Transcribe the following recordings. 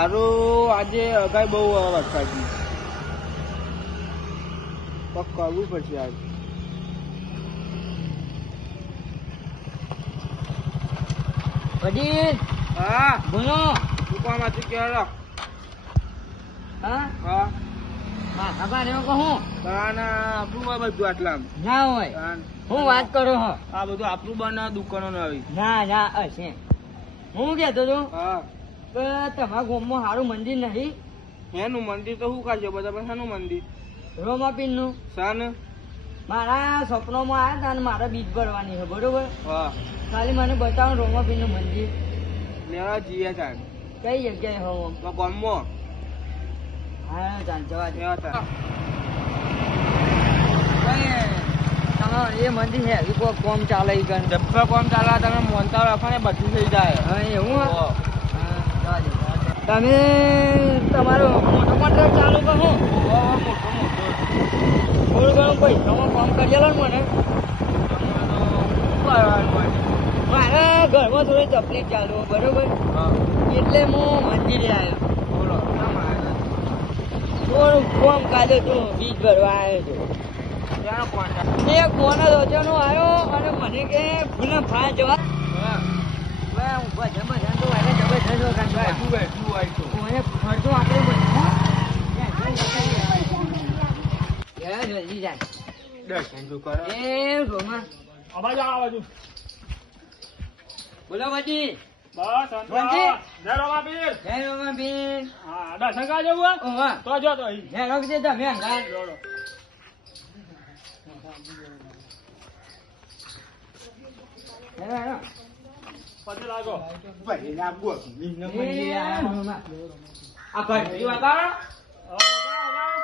હારું આજે અગાઈ બહુ વરસાદ પગ કરવું પડશે આજ. વડીલ હા? દુકાનમાંથી હા? હા. કહું તાના આપણું હોય બધું આટલા ના હોય. હું વાત કરું હો? આ બધું આપણું બના દુકાનો આવી ના ના હશે. હું કહેતો હતો હા. તમારા ગામમાં સારું મંદિર નહીં? હેનું મંદિર તો શું કાઢશે બધા પણ શાનું મંદિર? રોમાપીરનું. શાન? મારા સપનોમાં આવ્યા હતા અને મારે બીજ ભરવાની છે બરોબર? હા ખાલી મને બતાવો રોમાપીરનું મંદિર. લેવા જઈએ ચાલ કઈ જગ્યાએ હો ગોમમાં. હા ચાલ જવા દે. લેવા એ મંદિર છે કોમ ચાલે કોમ ચાલે તમે મોનતા રાખો ને બધું થઈ જાય. એવું હે? ઓહો. હા, જવા દે, જવા દે. તમે તમારો મોટો કોન્ટ્રાક્ટ ચાલુ કરો. મોટો મોટો. થોડું ઘણું પૈસામાં કામ કરી લો ને મને. મારે ઘરમાં થોડી તકલીફ ચાલુ બરોબર? એટલે હું મંદિરે આવ્યો બોલો થોડું ફોર્મ કાઢ્યો તો બીજ ભરવા આવ્યો છું? એક ફોન જ આવ્યો અને મને કે ભૂલા ફા જવા. હા. ભજન ભજન તો વાગે જબરજસ્ત વગાડતો બોલો બાજી બસ દર્શન જવું તો જો તો અહીં. જય રોગ દે તમે હંગાત. જોડો. Hello, hello. પછી લાગો ભાઈ, ના બોલ. એ રોમા. આ ઘરથી વાતાવરણ? હવે વગાડો, વગાડો.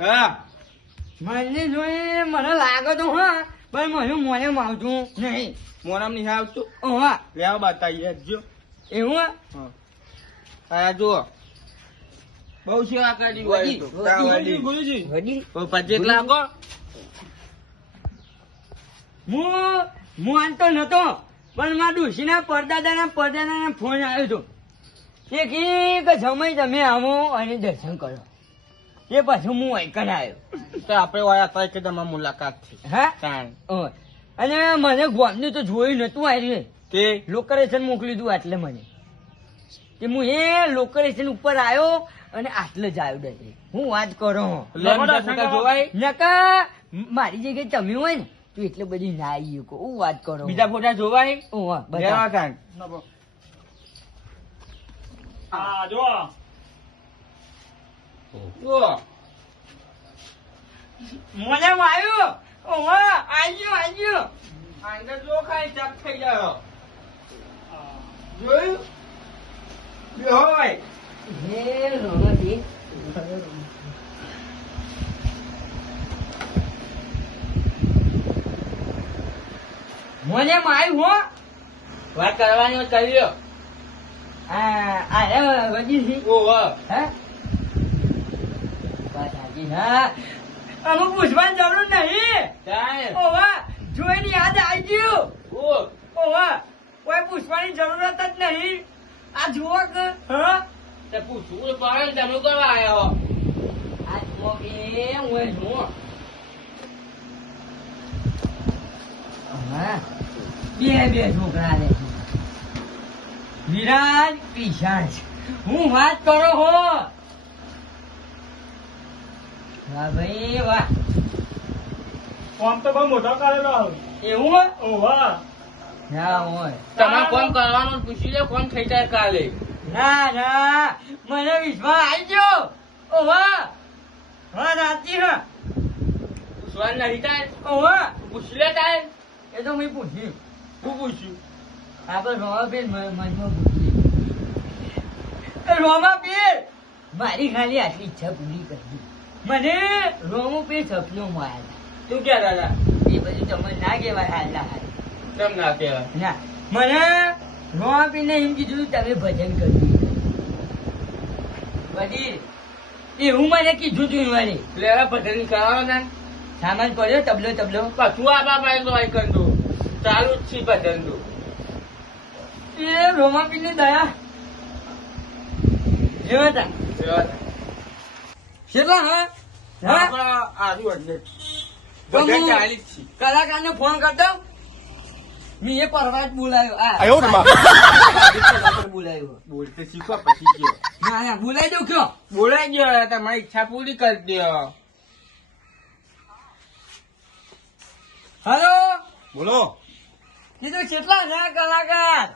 હા. મને જોઈ મને લાગે તો હા પણ મને મોને માવતું નહીં મોનામ નહીં આવતું ઓવા લેવા બતાવીએ જો એવું હે? હા જુઓ બહુ સેવા કરી પચેક લાગો હું હું આનતો નતો પણ મારા ડોશીના પરદાદાના પરદાદાના ફોન આવ્યો હતો. કે કી સમય તમે આવો અને દર્શન કરો. એ પાછું હું વૈકન આવ્યો. તો આપણે વાયા હતા કે તમારી મુલાકાતથી હા. અને મને ગોમનું તો જોયું નતું આવ્યું તે? લોકેશન મોકલી દઉં એટલે મને. કે હું એ લોકેશન ઉપર આવ્યો અને આટલે જ આવ્યો ડરે હું વાત કરો. જોવાય? નકા મારી જગ્યાએ તમે હોય ને તો એટલે બધી ના આવી શકો હું વાત કરો. બીજા ફોટા જોવાય? ઓવા, બધા. જો આવ્યો? આવ્યો આવ્યો જો ચક થઈ જાય? હા. જોયું બેહો ભાઈ હે રોમાજી. મને માર્યું હો વાત કરવાની હોય કરી લ્યો આ આ હે વજીરજી. ઓહો. હે વાત સાચી હા અમુક પૂછવાની જરૂર નહીં તાણ. ઓવા જોઈને યાદ આવી ગયું ઓ. ઓવા કોઈ પૂછવાની જરૂરત જ નહીં આ જુઓ કે હા તે પૂછવું તો પડે ને તમે કરવા આયા હો? આ જુઓ કે હું બે બે છોકરા ને વિરાજ પિશાચ હું વાત કરો હો? વાહ ભાઈ વાહ. ફોન તો બહુ મોટો કરેલો એવું ઓવા ના હોય. તમારે કોમ કરવાનું પૂછી લે કોમ થઈ જાય કાલે. ના ના મને વિશ્વાસ આવી ગયો ઓવા હા સાચી હા. પૂછવાનું નહીં થાય. ઓવા પૂછી લે તારે. એ તો મેં પૂછ્યું. હું પૂછ્યું? આપણે રોમાબેન મનમાં પૂછ્યું. રોમાબેન મારી ખાલી આટલી ઈચ્છા પૂરી કરી મને રોમુબેન સપનોમાં આવ્યા તું ક્યાં દાદા એ બધું તમને ના કહેવાય હાલના હાલ. કેમ ના કહેવાય? ના મને રોમાબેને એમ કીધું તમે ભજન કર્યું. વડીલ એવું મને કીધું તું વળી એટલે ભજન કરાવો ને. સામાન પડ્યો તબલો તબલો? પાછું આ બાપા એ તો આઈ કરતું ચાલુ જ છે ભજન તો. એ રોમાપી પીને દયા. એવા હતા. કેટલા હા? હા? આજુ અડને કલાકાર ને ફોન કરતો મેં એ પરવા જ બોલાયો આ આયો ને માં. બોલાયો બોલતે શીખો પછી કયો ના ના બોલાઈ દઉં કયો બોલાઈ ગયો તમારી ઈચ્છા પૂરી કરી દો હલો બોલો કીધું કેટલા છે કલાકાર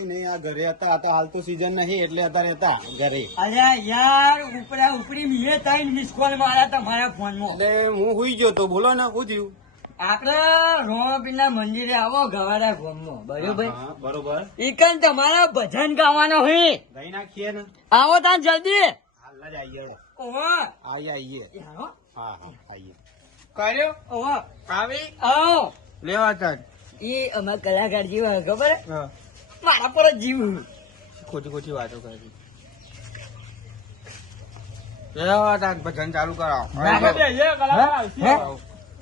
નહીં આ ઘરે હતા આ હાલ તો સીઝન નહીં એટલે અત્યારે હતા ઘરે અરે યાર ઉપરા ઉપરી મેં તાઈ મિસ કોલ મારા તમારા ફોનમાં એટલે હું હુઈ ગયો તો બોલો ને હું થયું આપડે રોમાપીરના મંદિરે આવો ગવાડા ગામમાં બરોબર બરોબર ઈકન તમારા ભજન ગાવાનો હોય ગઈ નાખીએ ને આવો તાન જલ્દી હાલ જ આઈએ ઓવા આઈએ એ આવો હા હા આઈએ કર્યો ઓવા આવી આવો લેવા તાન એ અમારા કલાકાર જેવા ખબર હા મારા પર જીવ ખોટી ખોટી વાતો કરી લેવા તાન ભજન ચાલુ કરાવો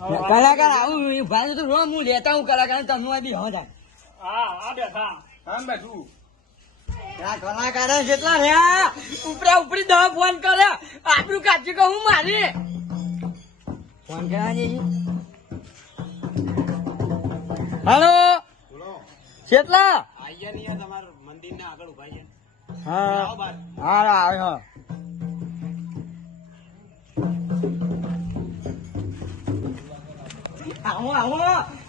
કલાકાર આવશે. હે? કલાકાર આવું ભાઈ તો રોમ હું લેતા હું કલાકાર તમને બી હા હા આ બેઠા. હા બેઠું. કલાકાર કેટલા રહ્યા ઉપરા ઉપરી દવા ફોન કર્યા આટલું કાચું કહું મારી. ફોન કરવા જઈએ. હલો? કેટલા? આવીએ નહીં તમારા મંદિર ના આગળ ઊભા છે. હા. આવો બાર. હા આવો આવો.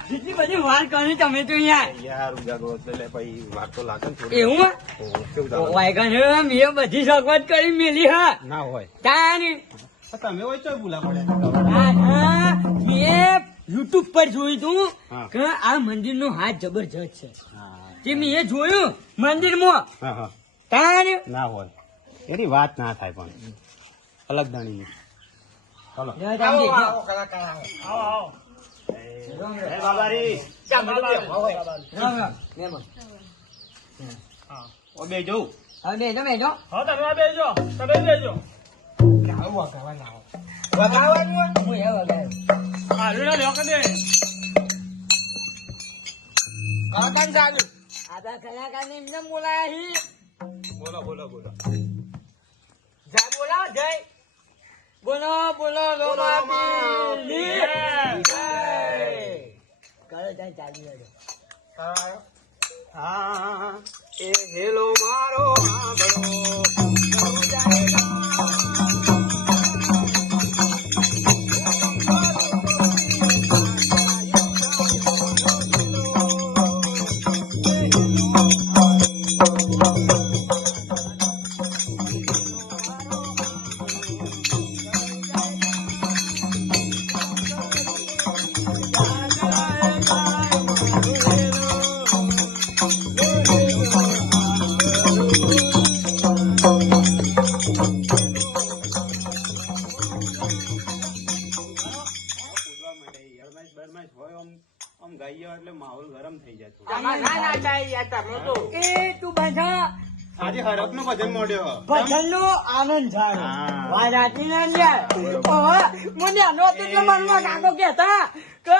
કેટલી બધી વાર કરી તમે તો અહીંયા. યાર ઉજાગરો એટલે પછી વાર તો લાગે ને એવું? કેવું મેં બધી સગવડ કરી મેલી હા. ના હોય. તાની તો તમે હોય તો ભૂલા મેં યુટ્યુબ પર જોયું તું કે આ મંદિર નો હાથ જબરજસ્ત છે. હા. તે મેં એ જોયું મંદિરમાં. હા હા. તાની ના. હોય. એની વાત ના થાય પણ. અલગ દાણી ચલો આવો આવો આવો. બે જવું હવે બે તમે જો હા. તમે બેજો. તમે બેજો. આવું વગાડવાનું હોય? હું એ વગાડું. હાલ્યું ના લ્યો કે દે કલાકાર ચાલુ. આપણા કલાકારને એમને બોલાયા હી. બોલો બોલો બોલો. જય. બોલો જય બોલો બોલો રોમાપીરની ચાલી રહ્યો હા એ હેલો મારો આંગણો. આજે હરખનું ભજન મોડ્યો ભજન નો આનંદ થાય. ને મને એટલે મનમાં કાકો કેતા કે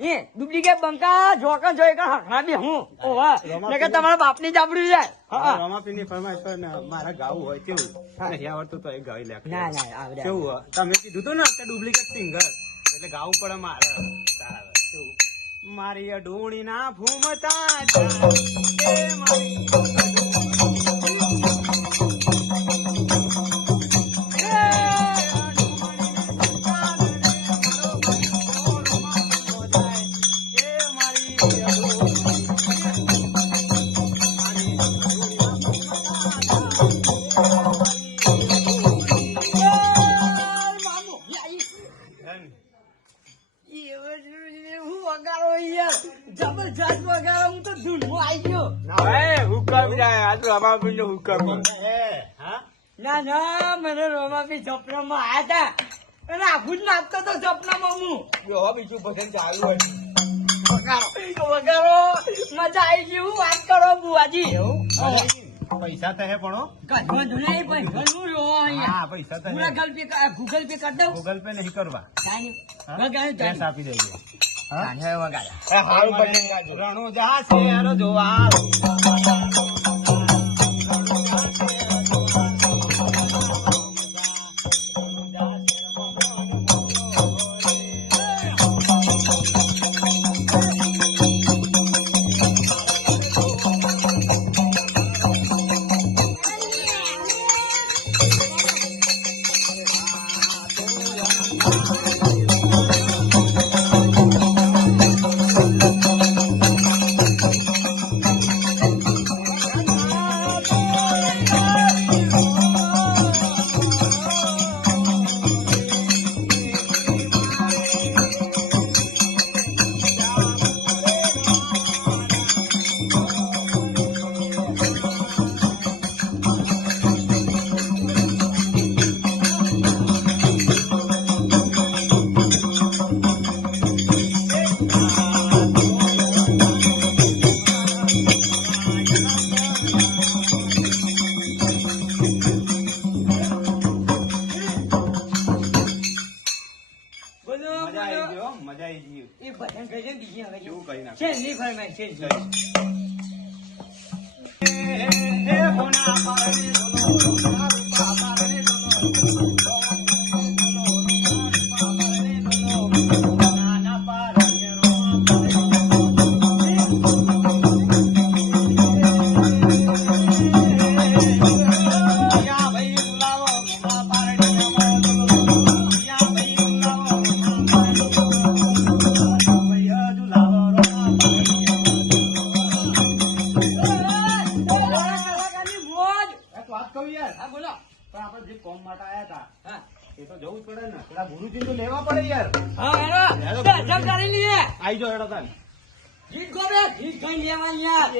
એ ડુપ્લિકેટ બંકા જોકન જોઈ કે હકના બી હું ઓવા ને કે તમારા બાપની જાબડી જાય. હા. રમાપીની ફરમાઈશ પર મારા ગાવું હોય કેવું? નહીં આવડતું તો એ ગાઈ લે. ના ના આવડે. કેવું તમે કીધું તું ને કે ડુપ્લિકેટ સિંગર. એટલે ગાવું પડે મારે. તારે. કેવું? મારી અડોણી ના ભૂમતા મારી વગાડો યાર. જબરજસ્ત વગાડો. હું તો ધૂનમાં આવી ગયો. એ હુકમ જાય. આ તો અમારા નો હુકમ. હે, હા? ના ના મને રોમાપી સપનામાં આયા હતા અને આખું જ નાચતો તો સપનામાં હું. જો બીજું ભજન ચાલુ હોય. વગાડો. વગાડો. મજા આવી ગઈ. હું વાત કરો બુઆજી પૈસા પણ હો. કશો જ નહીં પણ અહીંયા. હા પૈસા પૂરા ગૂગલ પે ગૂગલ પે કરી દઉં. ગૂગલ પે નહીં કરવા. ચાલી. આપી દેજો. હારું પટેલ. રણુજા શેર જોવા. ને બીજી હવે કેવું કરી નાખ્યું? છે નહીં ફરમાય છે જ. હે હોના પારણે દોનો, રૂપા પારણે દોનો. ને પેલા ગુરુજી તો લેવા પડે યાર. હા, હેડો. દર્શન કરી લઈએ. આઈ જો હેડો તાન ગીત ગો બે, ગીત ગઈ લેવા યાર.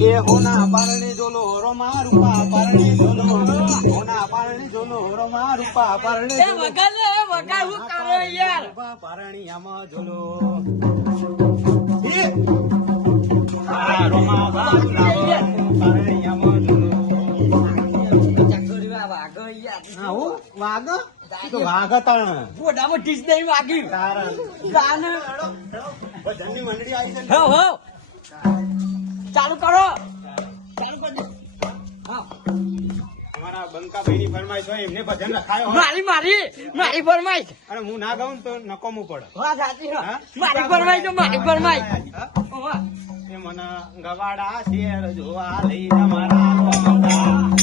એ હોના પારણે જોલો પારણે જોલો હોના પારણે જોલો પારણે એ વગાડ એ વગાડ. હું કરો યાર. રૂપા પારણીયામાં જોલો. વાગો યાર. હા હું વાઘ ઈ તો વાઘ તાણ મોઢામાં ટીસ નહીં વાગ્યું. ગાને. ભજનની મંડળી આવી છે હો, હો. ચાલુ કરો ચાલુ કરી. હા. અમારા બંકાભાઈની ફરમાઈશ હોય એમને ભજન રખાયો મારી મારી મારી ફરમાઈશ અને હું ના ગાઉં તો નકોમું પડે હા સાચી? મારી ફરમાઈશ તો મારી ફરમાઈશ લક્ષ્મણ ગવાડા શેર જોવા લઈ તમારા